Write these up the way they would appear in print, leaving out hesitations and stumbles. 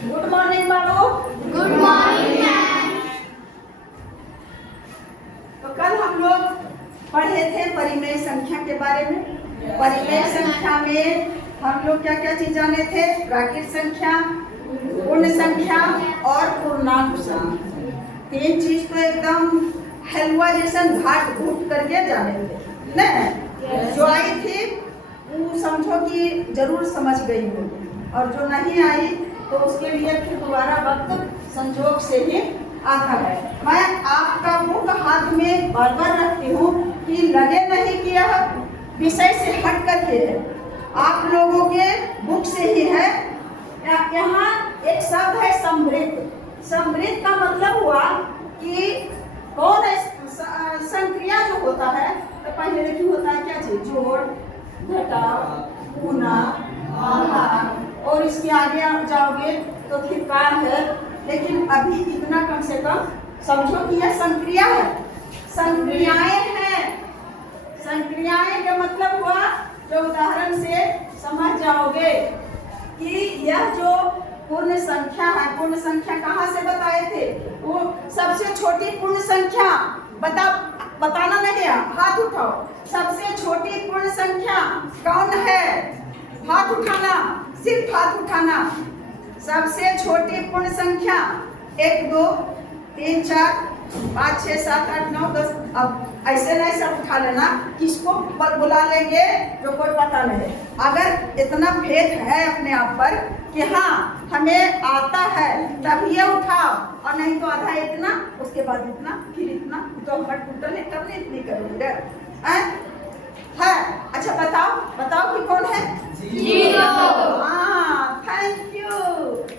Good morning बाबू। Good morning ma'am. तो कल हम लोग पढ़े थे परिमेय संख्या के बारे में। परिमेय संख्या में हम लोग क्या क्या चीज जाने थे? प्राकृत संख्या, पूर्ण संख्या और पूर्णांक संख्या। तीन चीज तो एकदम हलवा जैसा घाट घूट करके जाने थे ना। जो आई थी वो समझो कि जरूर समझ गई होगी, और जो नहीं आई तो उसके लिए फिर दोबारा वक्त संजोग से ही आता है। मैं आपका बुक हाथ में बार बार रखती हूँ कि लगे नहीं कि यह विषय से हट करके है, आप लोगों के बुक से ही है। यहाँ एक शब्द है समृद्ध। समृद्ध का मतलब हुआ कि कौन संक्रिया जो होता है, तो पहले देखिए होता है क्या चीज? जोड़, घटाव, गुणा, भाग, और इसके आगे आप जाओगे तो फिर कार है। लेकिन अभी इतना कम से कम समझो कि यह संक्रिया है, संक्रियाएं हैं। संक्रियाएं का मतलब हुआ, जो उदाहरण से समझ जाओगे कि यह जो पूर्ण संख्या है, पूर्ण संख्या कहाँ से बताए थे? वो सबसे छोटी पूर्ण संख्या बताना नहीं है, हाथ उठाओ। सबसे छोटी पूर्ण संख्या कौन है? हाथ उठाना, सिर्फ हाथ उठाना। सबसे छोटी पूर्ण संख्या 1 2 3 4 5 6 7 8 9 10। अब ऐसे नहीं सब उठा लेना, किसको बुला लेंगे जो कोई पता नहीं। अगर इतना भेद है अपने आप पर कि हाँ हमें आता है तब ये उठाओ, और नहीं तो आधा इतना, उसके बाद इतना, फिर इतना, तो हट टूटल है तब नहीं इतनी करोगे है। अच्छा बताओ कि कौन है? जीरो। हाँ, थैंक यू।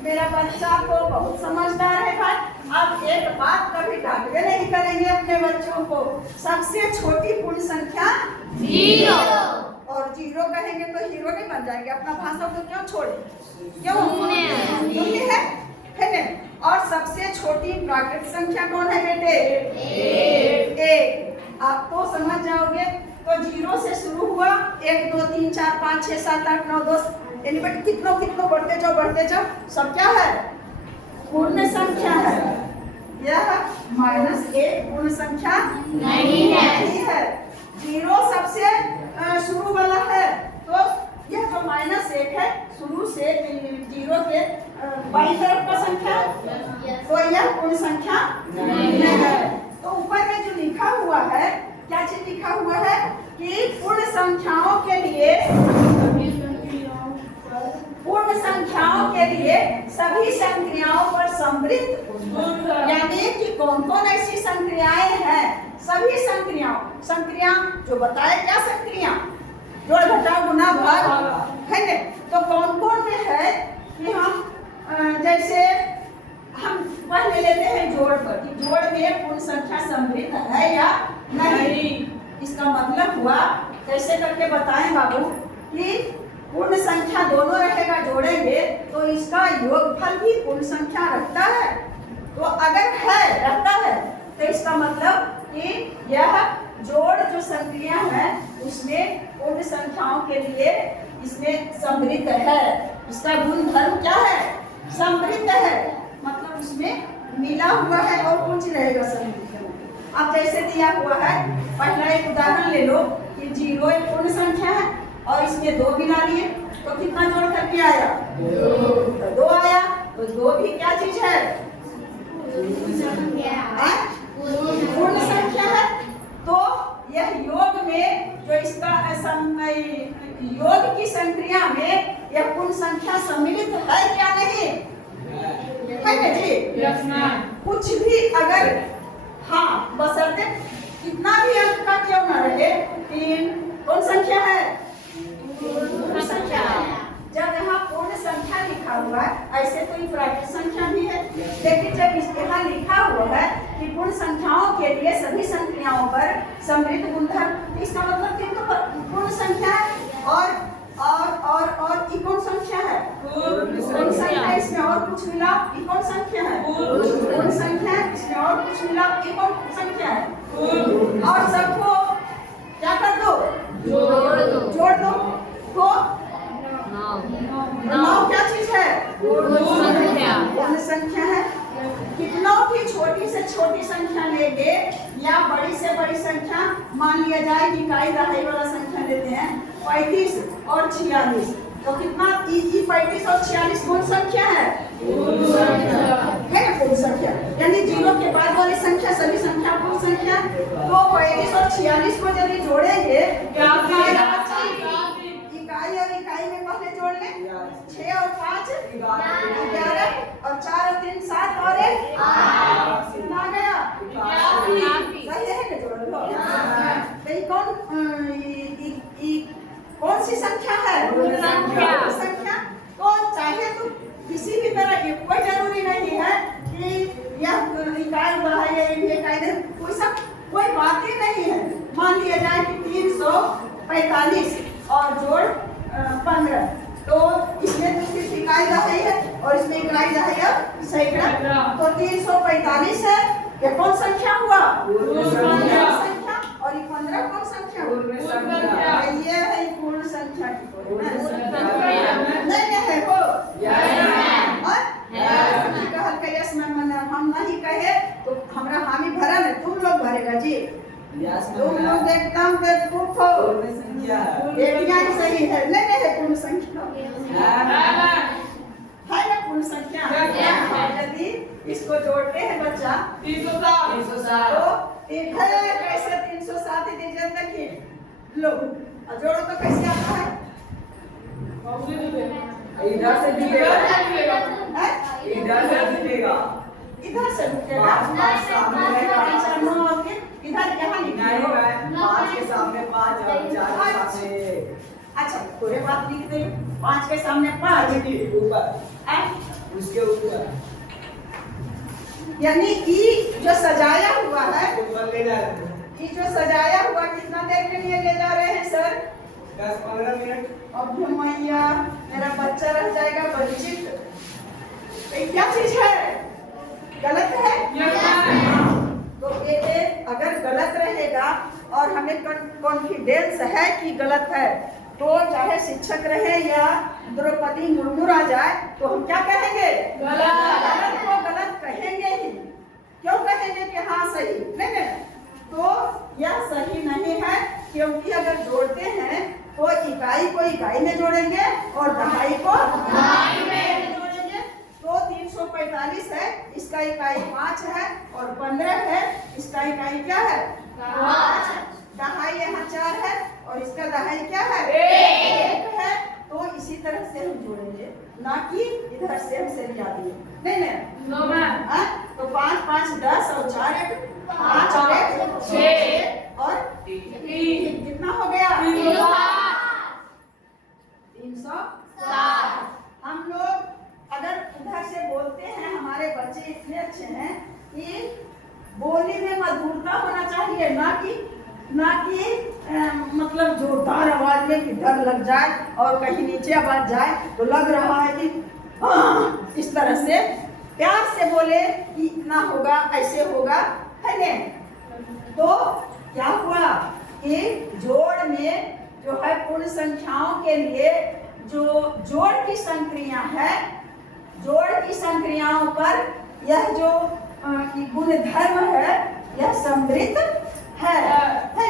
मेरा बच्चा तो बहुत समझदार है भाई। अब एक बात कभी डांटवे नहीं करेंगे अपने बच्चों को। सबसे छोटी पूर्ण संख्या जीरो। और जीरो कहेंगे तो हीरो नहीं बन जाएंगे। अपना भाषा को क्यों छोड़े? क्यों? सुनिए है ना। और सबसे छोटी प्राकृतिक संख्या कौन है बेटे? एक। आप तो समझ जाओगे। तो जीरो से शुरू हुआ, 1 2 3 4 5 6 7 8 9 10, एलिमेंट कितनों बढ़ते जाओ, सब क्या है? पूर्ण संख्या है। यह -1 पूर्ण संख्या नहीं है। जीरो सबसे शुरू वाला है, तो यह जो -1 है शुरू से जीरो के बाईं तरफ का संख्या, तो यह पूर्ण संख्या नहीं है। तो ऊपर में जो लिखा हुआ है, क्या चीज लिखा हुआ है कि पूर्ण संख्याओं के लिए सभी संक्रियाओं पर समृद्ध, यानी कि कौन कौन ऐसी संक्रियाएं हैं? सभी संक्रिया जो बताए क्या संक्रिया? जोड़ घटाव गुणा भाग है ना। तो कौन कौन में है कि हम जैसे हम पहले लेते हैं जोड़ पर, कि जोड़ में पूर्ण संख्या समृद्ध है या नहीं। इसका मतलब हुआ, कैसे करके बताएं बाबू, कि पूर्ण संख्या दोनों रहेगा, जोड़ेंगे तो इसका योगफल भी पूर्ण संख्या रखता है। तो अगर रहता है तो इसका मतलब कि यह जोड़ जो संक्रिया है उसमें पूर्ण संख्याओं के लिए इसमें समृद्ध है। इसका गुण धर्म क्या है? समृद्ध है, मतलब उसमें मिला हुआ है और कुछ रहेगा समृद्ध। अब जैसे दिया हुआ है, पहला एक उदाहरण ले लो कि जीरो एक पूर्ण संख्या है और इसमें 2 मिला लिए, तो कितना जोड़ करके आया? 2 आया। तो 2 भी क्या चीज है? पूर्ण संख्या है। तो यह योग में जो इसका योग की संक्रिया में यह पूर्ण संख्या सम्मिलित है क्या? नहीं है ना जी? कुछ भी अगर, हाँ, बशर्ते कितना भी अंक का क्यों ना रहे, 3 कौन संख्या है? पूर्ण संख्या। जब यहाँ पूर्ण संख्या लिखा हुआ है, ऐसे तो ये प्राकृतिक संख्या भी है, लेकिन जब यहाँ लिखा हुआ है कि पूर्ण संख्याओं के लिए सभी संख्याओं पर समृद्ध गुणधर्म, तो इसका मतलब कि तो पूर्ण संख्या है। और ये कौन संख्या है? पूर्ण संख्या। इसमें और कुछ मिला, ये कौन संख्या है? पूर्ण संख्या। इसमें और कुछ मिला, ये कौन संख्या है? और सबको क्या कर दो? जोड़ दो। तो 9 क्या चीज है? पूर्ण संख्या। छोटी संख्या लेंगे या बड़ी से बड़ी संख्या, मान लिया जाए कि इकाई दहाई वाला संख्या लेते हैं 35 और 46, तो कितना 35 और 46 कौन संख्या है ना पूर्ण संख्या, यानी जीरो के बाद वाली संख्या सभी संख्या पूर्ण संख्या। तो 35 और 46 को यदि जोड़ेंगे इकाई और इकाई में पहले जोड़ लें 6 और 5 11 और 4 और 3 7 और 1 कितना आ गया? सही है कि जोड़ लो। तो ये कौन सी संख्या है? संख्या। तो चाहे तो किसी भी तरह की कोई जरूरी नहीं है कि यह इकाई हुआ है या इकाई, कोई बात ही नहीं है। मान लिया जाए कि 345 और जोड़ 15, तो इसमें तो सिर्फ इकाई दहाई है और इसमें इकाई दहाई है सैकड़ा, तो 345 है, ये कौन संख्या हुआ? संख्या। और ये 15 कौन संख्या? ये है पूर्ण संख्या की नहीं है वो हम नहीं कहे तो हमरा हामी भरा है, तुम लोग भरेगा जी। तुम लोग एकदम बेवकूफ हो, एक सही है नहीं है पूर्ण संख्या है ना पूर्ण संख्या। यदि इसको जोड़ते हैं बच्चा 307 तो कैसे 307 दीजिए, देखिए लो जोड़ो तो कैसे आता है? इधर से दिखेगा, इधर से दिखेगा इधर यहाँ लिखा 5 के सामने 5 और 4 के सामने। अच्छा पूरे बात लिख दे, 5 के सामने 5 ऊपर उसके ऊपर, यानी ई जो सजाया हुआ है, ऊपर ले जा रहे हैं। ये जो सजाया हुआ कितना देर के लिए ले जा रहे हैं सर? 10-15 मिनट। अब मैया मेरा बच्चा रह जाएगा वंचित। क्या चीज है? गलत है? तो ये अगर गलत रहेगा और हमें कॉन्फिडेंस है कि गलत है, तो चाहे शिक्षक रहे या द्रौपदी मुर्मू आ जाए तो हम क्या कहेंगे? गलत को गलत कहेंगे ही। क्यों कहेंगे कि हाँ सही नहीं? तो यह सही नहीं है, क्योंकि अगर जोड़ते हैं तो इकाई को इकाई में जोड़ेंगे और दहाई को दहाई में जोड़ेंगे। तो 345 है, इसका इकाई 5 है और 15 है, इसका इकाई क्या है? 5। दहाई यहाँ 4 है और इसका दहाई क्या है? 1 है। तो इसी तरह से हम जोड़ेंगे, ना कि इधर से हम सरिया दिए नहीं। तो 5 5 10 और 4 1 5 और 1 6 और 3 कितना हो गया? 307। हम लोग अगर उधर से बोलते हैं, हमारे बच्चे इतने अच्छे हैं कि बोली में मधुरता होना चाहिए, ना कि मतलब जोरदार आवाज में कि डर लग जाए और कहीं नीचे आवाज जाए तो लग रहा है कि इस तरह से प्यार से बोले कि इतना होगा ऐसे होगा है ने। तो क्या हुआ कि जोड़ में जो है पूर्ण संख्याओं के लिए जो जोड़ की संक्रिया है, जोड़ की संक्रियाओं पर यह जो गुणधर्म है यह समृद्ध है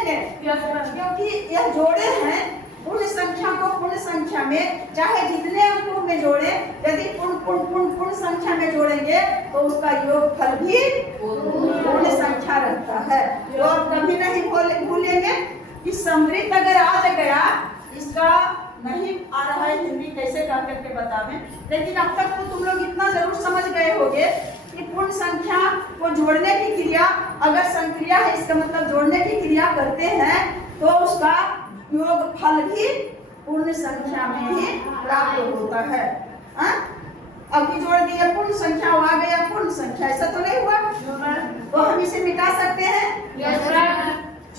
ने? क्योंकि यह जोड़े हैं पूर्ण संख्या को पूर्ण संख्या में, चाहे जितने अंकों में जोड़े, यदि पूर्ण संख्या में जोड़ेंगे तो उसका योगफल भी पूर्ण संख्या रहता है। तो आप कभी नहीं भूलेंगे कि समृद्ध अगर आ गया, इसका नहीं आ रहा है हिंदी कैसे कर करके बतावें, लेकिन अब तक तो तुम लोग इतना जरूर समझ गए होंगे कि पूर्ण संख्या को जोड़ने की क्रिया, अगर संक्रिया है इसका मतलब जोड़ने की क्रिया करते हैं तो उसका योगफल भी पूर्ण संख्या में ही प्राप्त होता है। अभी जोड़ दिया पूर्ण संख्या, आ गया पूर्ण संख्या, ऐसा तो नहीं हुआ। तो हम इसे मिटा सकते हैं।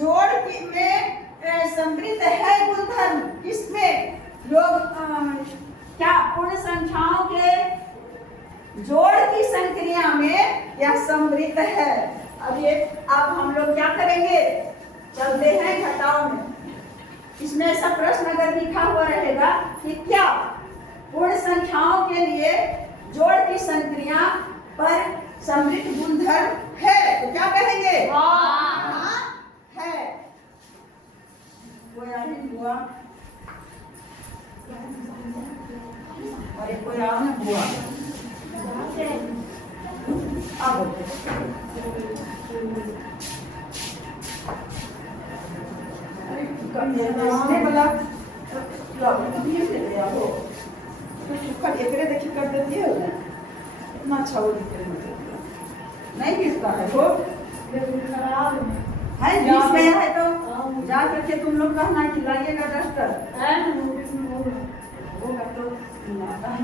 जोड़ में समृद्ध है गुणधर्म, किसमें? लोग क्या पूर्ण संख्याओं के जोड़ की संक्रिया में यह समृद्ध है। अब हम लोग क्या करेंगे? चलते हैं घटाओ में। इसमें ऐसा प्रश्न अगर लिखा हुआ रहेगा कि क्या पूर्ण संख्याओं के लिए जोड़ की संक्रिया पर समृद्ध गुणधर्म है तो क्या कहेंगे? हाँ है। कोई आगे हुआ और एक कोई और हुआ अब इसने बोला एकरे देखिए कर देती है इतना अच्छा वो नहीं गिरता है वो है बीच में है तो जा करके तुम लोग कहना कि लाइएगा डस्टर होगा तो आता है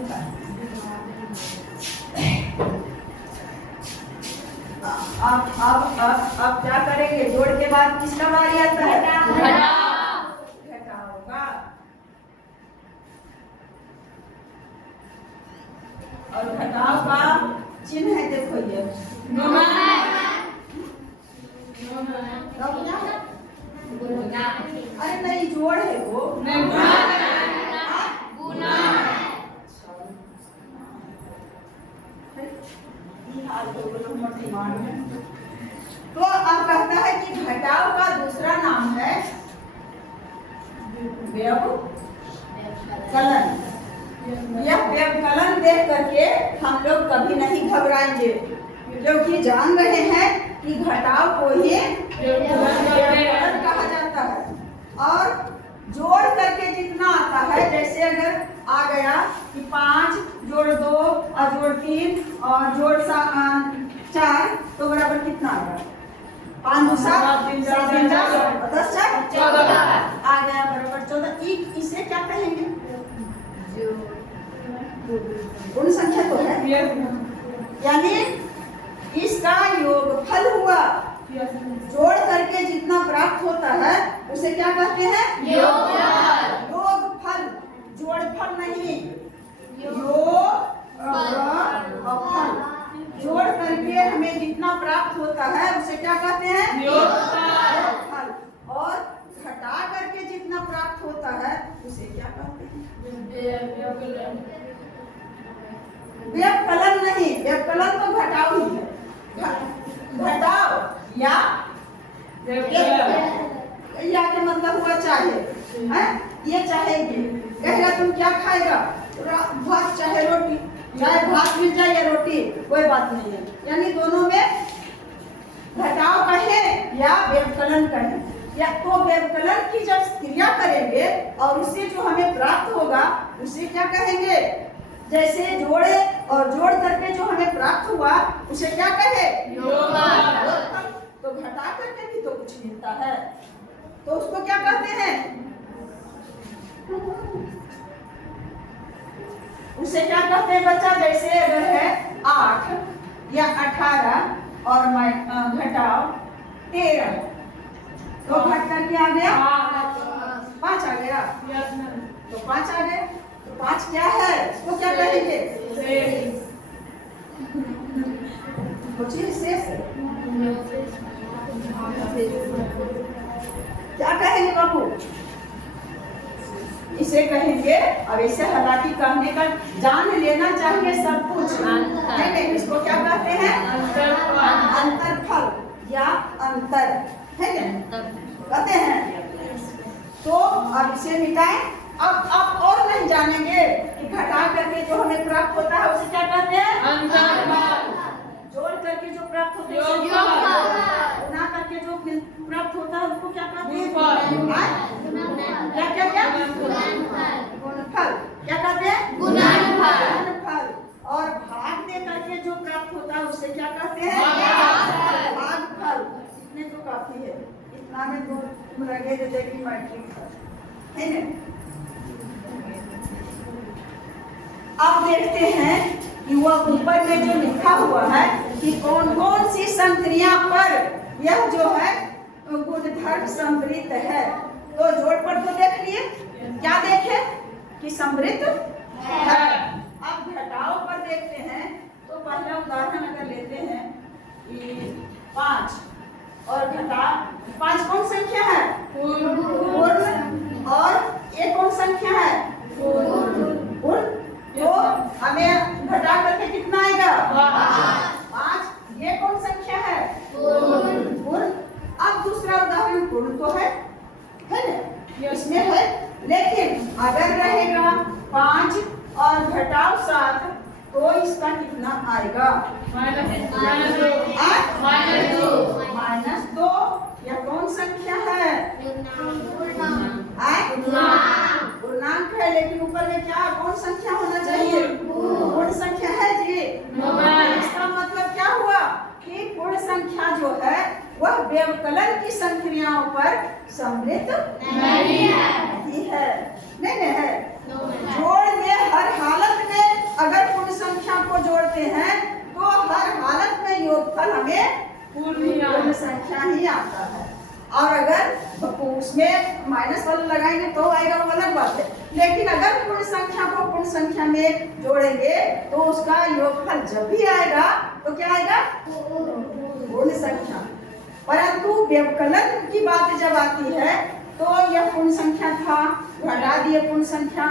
अब क्या करेंगे? जोड़ के बाद किसका बारी आता है? घटाओ का। और घटाओ का चिन्ह है देखो ये अरे नहीं जोड़ है वो तो अब कहता है कि घटाव का दूसरा नाम है व्यवकलन। यह व्यवकलन देख करके हम लोग कभी नहीं घबराएंगे क्योंकि जान रहे हैं कि घटाव को ही व्यवकलन कहा जाता है। और जोड़ करके जितना आता है जैसे अगर आ गया कि 5 जोड़ 2 और जोड़ 3 और जोड़ 4 तो बराबर कितना आ गया? 5 2 7 3 4 10 14 आ गया बराबर 14। इसे क्या कहेंगे? गुण संख्या तो है यानी इसका योगफल हुआ। जोड़ करके जितना प्राप्त होता है उसे क्या कहते हैं? योगफल। जोड़फल नहीं, योगफल। जोड़ करके हमें जितना प्राप्त होता है उसे क्या कहते हैं? योगफल। और घटा करके जितना प्राप्त होता है उसे क्या कहते हैं? व्यवकलन नहीं, व्यवकलन तो घटाव ही है। घटाव या के मतलब हुआ चाहे है? ये चाहेगी कहेगा तुम क्या खाएगा? भात चाहे रोटी, चाहे भात मिल जाए या रोटी कोई बात नहीं है। यानी दोनों में घटाव कहे या व्यवकलन कहे या तो व्यवकलन की जब क्रिया करेंगे और उससे जो हमें प्राप्त होगा उसे क्या कहेंगे? जैसे जोड़े और जोड़ करके जो हमें प्राप्त हुआ उसे क्या कहे? योगफल। तो घटा करके भी तो कुछ मिलता है तो उसको क्या कहते हैं? उसे क्या कहते हैं बच्चा? जैसे अगर है 8 या 18 और घटाओ 13 तो घट करके आ गया 5 आ गया तो 5 आ गए तो 5 क्या है? उसको क्या कहेंगे? शेष क्या कहेंगे बाबू? इसे कहेंगे। अब इसे हालांकि कहने का जान लेना चाहिए सब कुछ है। इसको क्या कहते हैं? अंतरफल या अंतर है क्या कहते हैं। तो अब इसे मिटाएं। अब और नहीं जानेंगे कि घटा करके जो हमें प्राप्त होता है उसे क्या कहते हैं? अंतरफल। जोड़ करके जो प्राप्त होता है गुणा करके जो प्राप्त होता है उसको क्या कहते हैं? क्या क्या क्या? गुणनफल। क्या कहते हैं? गुणनफल। और भाग दे करके जो प्राप्त होता है उसे क्या कहते हैं? भागफल। इतने तो काफी है, इतना में तो लगे थे देखी मैट्रिक है ना। अब देखते हैं कि वह ऊपर में जो लिखा हुआ है कि कौन कौन सी संक्रिया पर यह जो है गुणधर्म समृद्ध है। तो जोड़ पर तो देख लिए, क्या देखे कि समृद्ध है। अब घटाओ पर देखते हैं तो पहला उदाहरण अगर लेते हैं कि 5 और घटा 5 कौन संख्या है? पूर्ण। और ये कौन संख्या है? पूर्ण। तो हमें घटा करके कितना आएगा? अगर रहेगा 5 और घटाओ 7 तो इसका कितना आएगा? -2। यह कौन संख्या है? पूर्णांक है, लेकिन ऊपर में क्या कौन संख्या होना चाहिए? पूर्ण संख्या है जी। इसका मतलब क्या हुआ कि पूर्ण संख्या जो है वह व्यवकलन की संक्रियाओं पर सम्मिलित नहीं है। नहीं है। जोड़ में हर हालत में अगर पूर्ण संख्या को जोड़ते हैं तो हर हालत में योगफल हमें पूर्ण संख्या ही आता है। और अगर उसमें माइनस वाला लगाएंगे तो आएगा, वो अलग बात है। लेकिन अगर पूर्ण संख्या को पूर्ण संख्या में जोड़ेंगे तो उसका योगफल जब भी आएगा तो क्या आएगा? पूर्ण संख्या। परंतु व्यवकलन की बात जब आती है तो यह पूर्ण संख्या था, घटा दिए पूर्ण संख्या,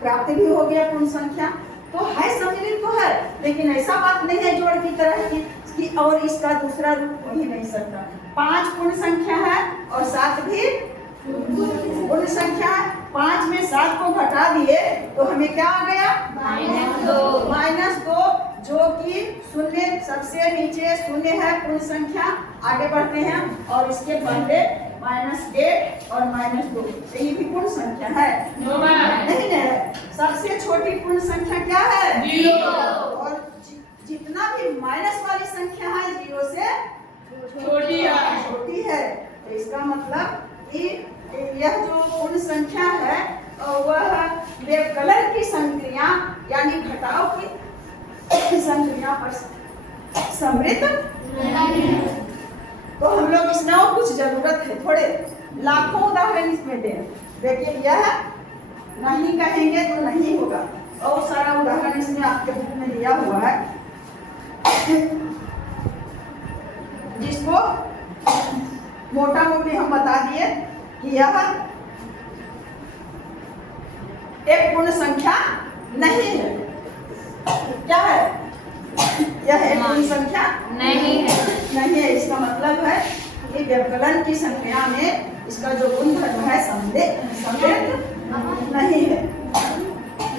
प्राप्त भी हो गया पूर्ण संख्या, तो है सम्मिलित तो है, लेकिन ऐसा बात नहीं है जोड़ की तरह की और इसका दूसरा रूप हो ही नहीं सकता। 5 पूर्ण संख्या है और 7 भी पूर्ण संख्या है। 5 में 7 को घटा दिए तो हमें क्या आ गया? -2, जो कि शून्य सबसे नीचे शून्य है पूर्ण संख्या। आगे बढ़ते हैं और इसके पहले -1 और -2, यही भी पूर्ण संख्या है नहीं है। सबसे छोटी पूर्ण संख्या क्या है? 0। और जितना भी माइनस वाली संख्या है 0 से छोटी है। तो इसका मतलब कि यह जो पूर्ण संख्या है वह व्यवकलन की संक्रिया यानी घटाव की संक्रिया पर सम्मिलित नहीं है। तो हम लोग इसमें और कुछ जरूरत है, थोड़े लाखों उदाहरण इसमें दें। देखिए यह नहीं कहेंगे तो नहीं होगा, और सारा उदाहरण इसमें आपके बुक में दिया हुआ है, जिसको मोटा मोटी हम बता दिए कि यह एक पूर्ण संख्या नहीं है। क्या है? यह एक पूर्ण संख्या नहीं है। इसका मतलब है कि व्यवकलन की संख्या में इसका जो गुणधर्म है सम्मिलित नहीं है।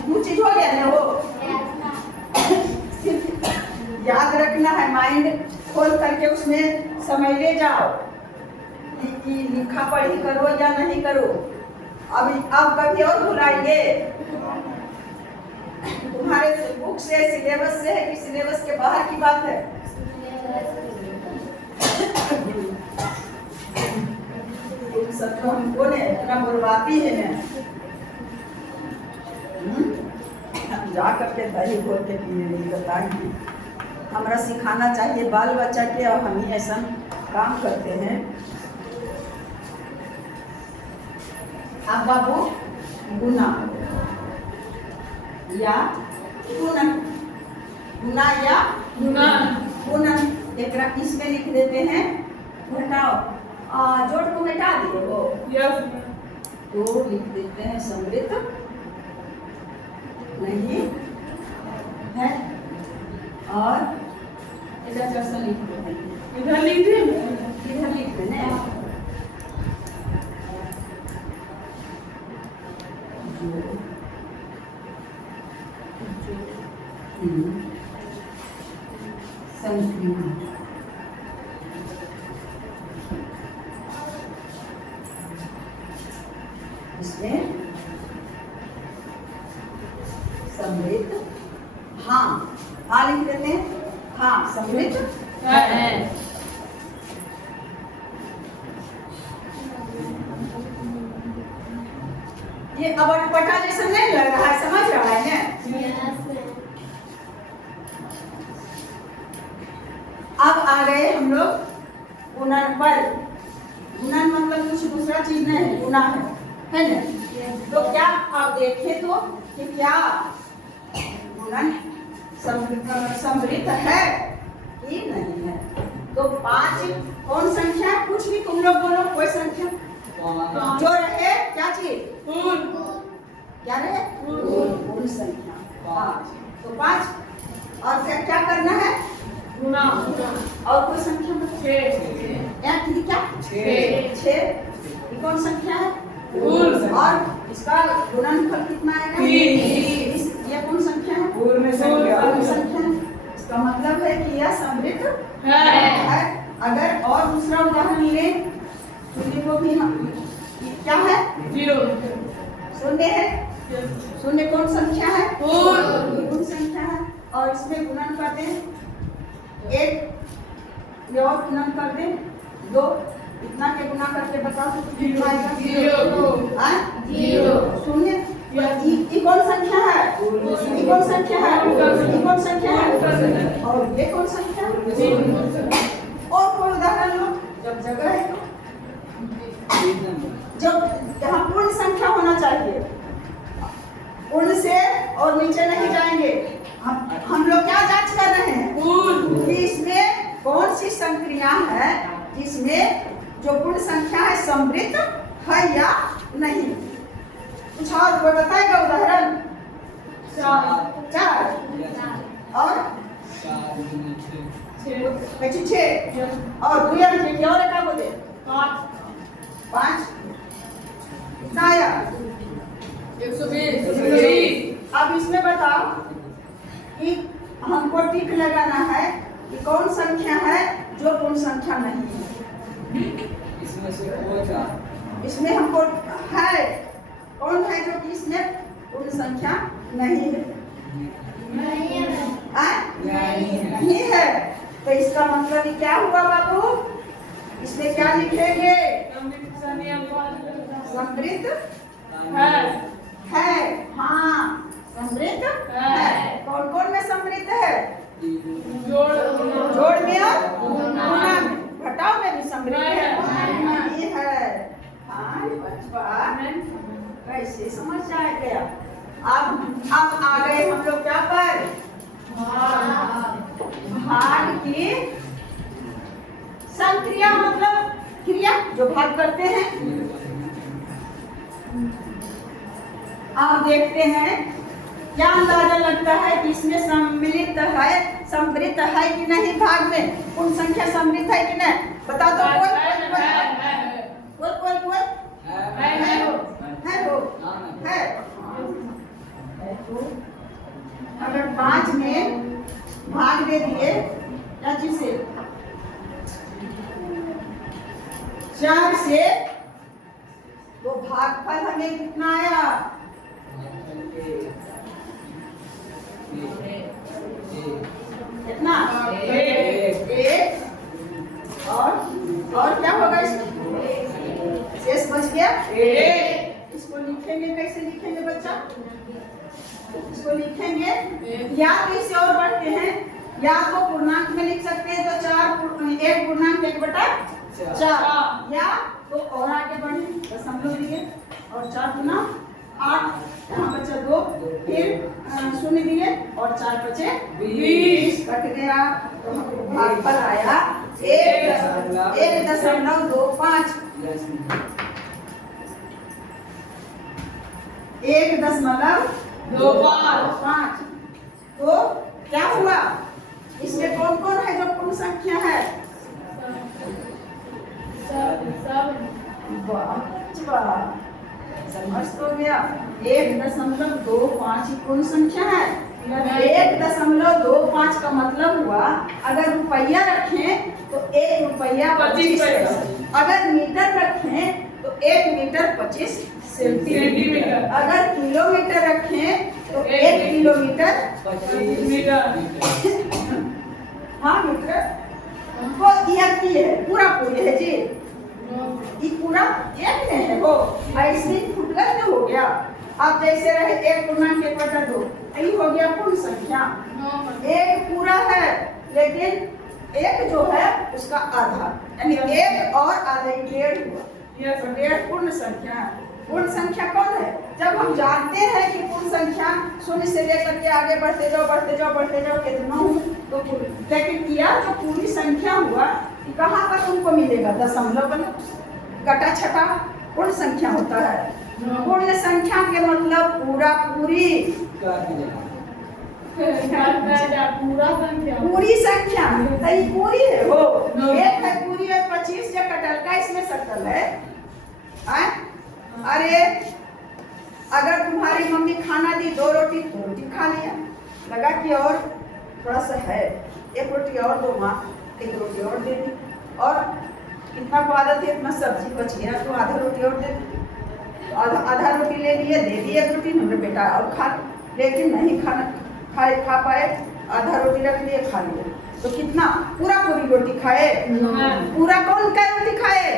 दो चीज हो गया ना, वो याद रखना है, माइंड खोल करके उसमें समझ ले जाओ कि लिखा पढ़ी करो या नहीं करो। अब कभी और भुलाइए, तुम्हारे बुक से सिलेबस से है कि सिलेबस के बाहर की बात है? तुम सब तो हमको ने इतना बुलवाती है ना, जा करके दही घोल के पीने नहीं बताएंगे। हमारा सिखाना चाहिए बाल बच्चा के, और हम ही ऐसा काम करते हैं। अब बाबू गुना या गुणन, गुना या गुणन एक इसमें लिख देते हैं। घटाओ, जोड़ को घटा दिए हो तो लिख देते हैं सम्मिलित नहीं है। और इधर कैसा लिख देते हैं? इधर लिख देना। इसमें सम्मिलित हाँ लिख देते हैं। हाँ सम्मिलित है। ये अब अटपटा जैसा नहीं लग रहा है, समझ रहा है ना? अब आ गए हम लोग गुणन पर। गुणन मतलब कुछ दूसरा चीज नहीं है, गुना है ना? तो क्या आप देखें तो कि क्या गुणन सम्मिलित है कि नहीं है? तो 5 कौन संख्या? कुछ भी तुम लोग बोलो, कोई संख्या जो रहे क्या चीज? क्या रहे? पूर्ण संख्या 5। तो 5 और क्या करना है? गुना। और कोई संख्या में 6 क्या? 6 कौन संख्या है? और इसका गुणनफल कितना आएगा? 30। ये कौन संख्या है? पूर्ण संख्या। पूर्ण संख्या है। इसका मतलब है कि यह समृद्ध है। अगर और दूसरा उदाहरण ले, शून्य को भी हम क्या है? 0 शून्य है। शून्य कौन संख्या है? पूर्ण संख्या है। और इसमें गुणन कर दें, एक ये और गुणन कर दें, 2, इतना के गुना करके बताओ तो कितना आएगा? 0 शून्य। ये कौन संख्या है? ये कौन संख्या है? ये कौन संख्या है? और ये कौन संख्या है? और कोई उदाहरण लो जब जगह है तो, जब यहाँ पूर्ण संख्या होना चाहिए, पूर्ण से और नीचे नहीं जाएंगे। हम लोग क्या जांच कर रहे हैं कि इसमें कौन सी संक्रिया है जिसमें जो पूर्ण संख्या है समृद्ध है या नहीं। कुछ और कोई बताएगा उदाहरण? 4 और 6 और 2 अंक की और एक बोले 5 कितना आया? 120। अब इसमें बताओ कि हमको टिक लगाना है कि कौन संख्या है जो पूर्ण संख्या नहीं है। इसमें से कोई सा इसमें हमको है कौन है जो कि इसमें पूर्ण संख्या नहीं है? नहीं है। तो इसका मतलब ये क्या हुआ बाबू? इसमें क्या लिखेंगे? समृद्ध है। हाँ, समृद्ध है। कौन कौन में समृद्ध है? जोड़ में और गुणा में, घटाव में भी समृद्ध है। ये है। हाँ बचवा कैसे समझ जाएगा? अब आ गए हम लोग क्या पर? भाग की संक्रिया, मतलब क्रिया जो भाग करते हैं। आप देखते हैं क्या अंदाजा लगता है कि इसमें सम्मिलित है, समृद्ध है कि नहीं? भाग में पूर्ण संख्या समृद्ध है कि नहीं? बता दो। कोई है। अगर 5 में भाग दे दिए क्या चीज से? 4 से, तो भागफल हमें कितना आया? कितना? 1। और क्या होगा इसमें? शेष बच गया 1। इसको लिखेंगे, कैसे लिखेंगे बच्चा? इसको लिखेंगे या तो इसे और बढ़ते हैं, या तो पूर्णांक में लिख सकते हैं तो 1 पूर्णांक 1/4, या तो और आगे बढ़े दशमलव दिए और 4 गुना 8, यहाँ बचा 2, फिर 0 दिए और 4 बचे 20, कट गया। तो हमको भागफल आया 1.25। 1.25। तो क्या हुआ? इसमें कौन कौन है जो पूर्ण संख्या है? समझ तो गया। 1.25 पूर्ण संख्या है। 1.25 का मतलब हुआ अगर रुपया रखें तो 1 रुपया 25 पैसा, अगर मीटर रखें तो 1 मीटर 25 सेंटीमीटर, अगर किलोमीटर रखें तो 1 किलोमीटर 25 मीटर। हाँ मीटर हमको ये है, पूरा है जी। ये पूरा एक में है वो, ऐसे फुटकर में हो गया। अब जैसे रहे 1 पूर्णांक 1/2, यही हो गया पूर्ण संख्या। 1 पूरा है, लेकिन 1 जो है उसका आधा, यानी 1 और आधा 1.5 हुआ। ये 1.5 पूर्ण संख्या है। पूर्ण संख्या कौन है? जब हम जानते हैं कि पूर्ण संख्या 0 से लेकर के आगे बढ़ते जाओ कितना हो, तो लेकिन यह जो पूरी संख्या हुआ कहाँ पर तुमको मिलेगा? दशमलव में कटा छटा पूर्ण संख्या होता है। पूर्ण संख्या के मतलब पूरा पूरी पूरी संख्या नहीं, पूरी है वो। 1 है पूरी है, 25 जो कटल का इसमें सकल है। अरे अगर तुम्हारी मम्मी खाना दी 2 रोटी, 2 रोटी खा लिया, लगा कि और थोड़ा सा है, 1 रोटी और दो माँ, 1 रोटी और दे दी, और कितना को आदत है, इतना सब्जी बच गया तो आधा रोटी और दे दी, आधा रोटी ले लिए, दे दी 1 रोटी, हमने बेटा और खा, लेकिन नहीं खा पाए, आधा रोटी रख लिए, खा लिए, तो कितना पूरी रोटी खाए? पूरा कौन का रोटी खाए?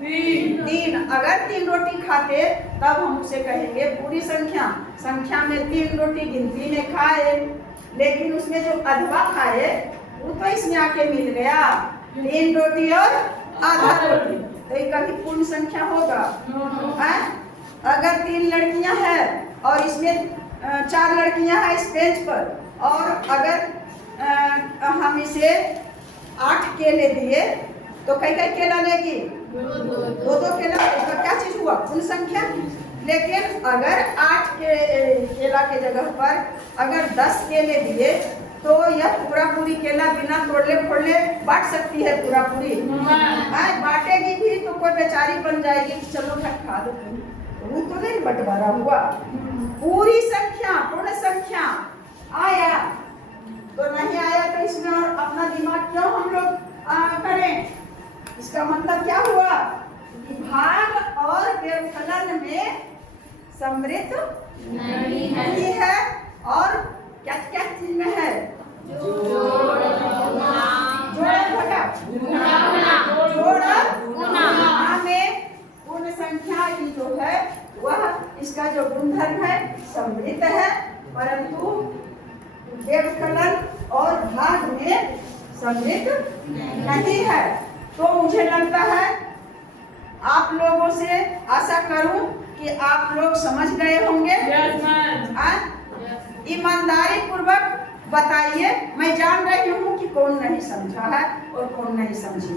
3। अगर 3 रोटी खाते तब हम उसे कहेंगे पूरी संख्या में 3 रोटी गिनती में खाए, लेकिन उसमें जो अधवा खाए वो तो इसमें आके मिल गया, 3 रोटी और आधा रोटी, तो ये कभी पूर्ण संख्या होगा? अगर 3 लड़कियां हैं और इसमें 4 लड़कियां हैं इस बेंच पर, और अगर हम इसे 8 केले दिए तो कई केला लेगी? 2 केला, इसका क्या चीज हुआ? पूर्ण संख्या। लेकिन अगर 8 केला के जगह पर अगर 10 केले दिए तो यह पूरी केला बिना तोड़ले फोड़ले बांट सकती है, पूरी बांटेगी भी तो कोई बेचारी बन जाएगी, चलो खा दो, वो तो नहीं बंटवारा हुआ। पूरी संख्या, पूर्ण संख्या आया तो नहीं आया तो इसमें और अपना दिमाग क्यों हम लोग करें? इसका मतलब क्या हुआ कि भाग और व्यवकलन में समृद्ध नहीं है, और क्या क्या चीज में है? जोड़ में पूर्ण संख्या की जो है वह इसका जो गुणधर्म है समृद्ध है, परंतु व्यवकलन और भाग में समृद्ध नहीं है। तो मुझे लगता है आप लोगों से आशा करूं कि आप लोग समझ गए होंगे। ईमानदारी पूर्वक बताइए, मैं जान रही हूँ कि कौन नहीं समझा है और कौन नहीं समझी।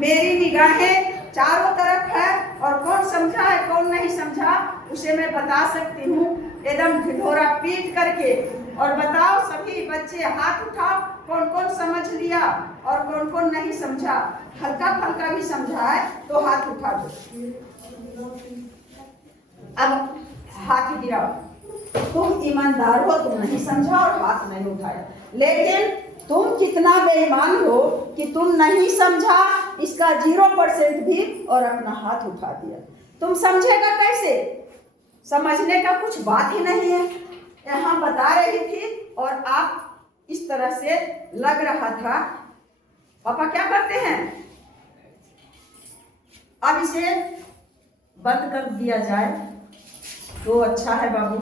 मेरी निगाहें चारों तरफ है, और कौन समझा है कौन नहीं समझा उसे मैं बता सकती हूँ एकदम ढिढोरा पीट करके। और बताओ सभी बच्चे, हाथ उठाओ, कौन कौन समझ लिया और कौन कौन नहीं समझा। हल्का फल्का भी समझा है तो हाथ उठा दो। अब हाथ गिराओ, तुम ईमानदार हो, तुम नहीं समझा और हाथ नहीं उठाया, लेकिन तुम कितना बेईमान हो कि तुम नहीं समझा इसका 0% भी और अपना हाथ उठा दिया। तुम समझेगा कैसे? समझने का कुछ बात ही नहीं है। यहाँ बता रही थी और आप इस तरह से लग रहा था। पापा क्या करते हैं? अब इसे बंद कर दिया जाए तो अच्छा है बाबू।